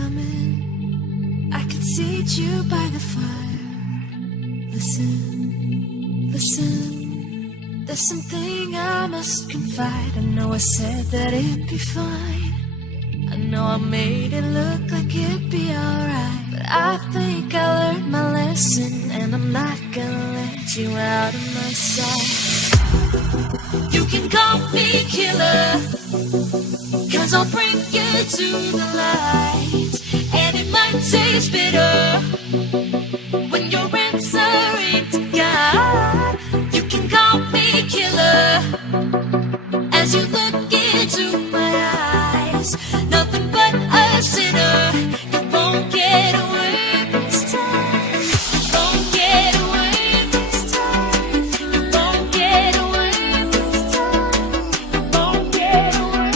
coming. I could seat you by the fire. Listen, listen. There's something I must confide. I know I said that it'd be fine. I know I made it look like it'd be alright, but I think I learned my lesson, and I'm not gonna let you out of my sight. You can call me killer, 'cause I'll bring you to the light. And it might taste bitter when you're answering to God. You can call me killer as you look into my eyes. Nothing but a sinner. You won't get away this time. You won't get away this time. You won't get away this time. You won't get away.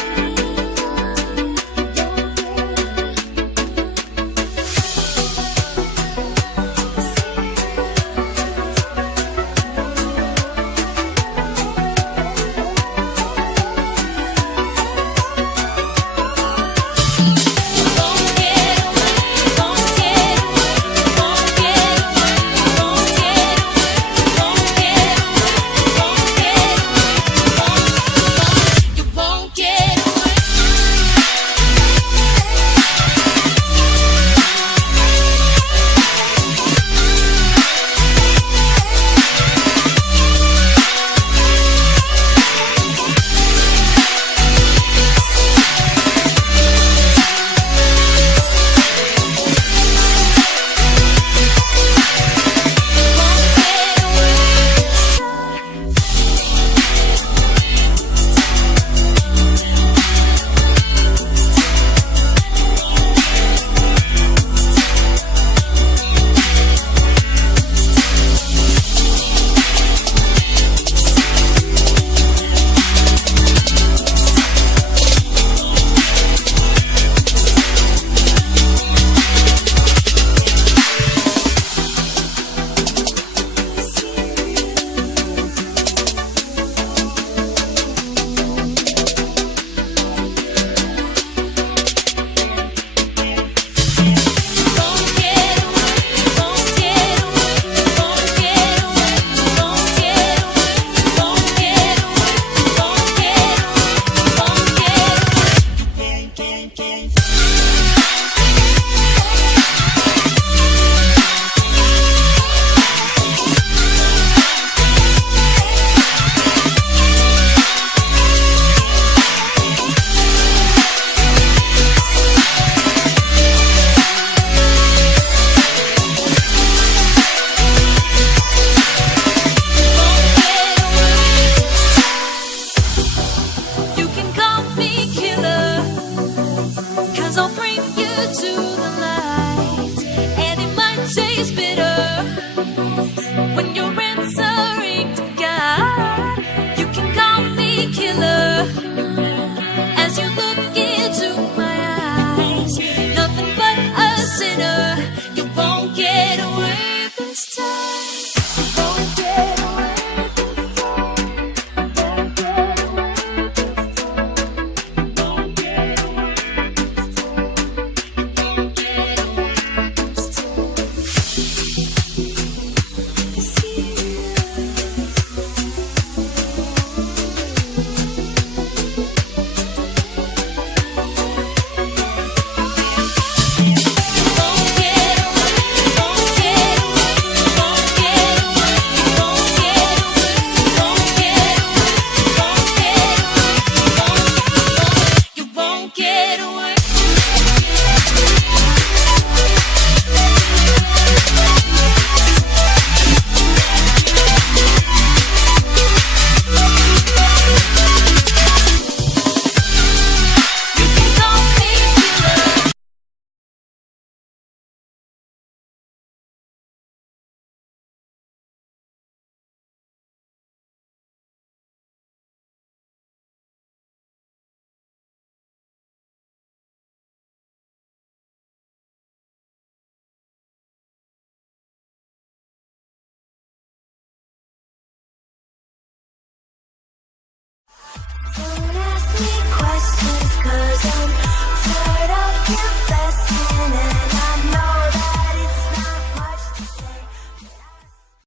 Don't ask me questions, 'cause I'm tired of you.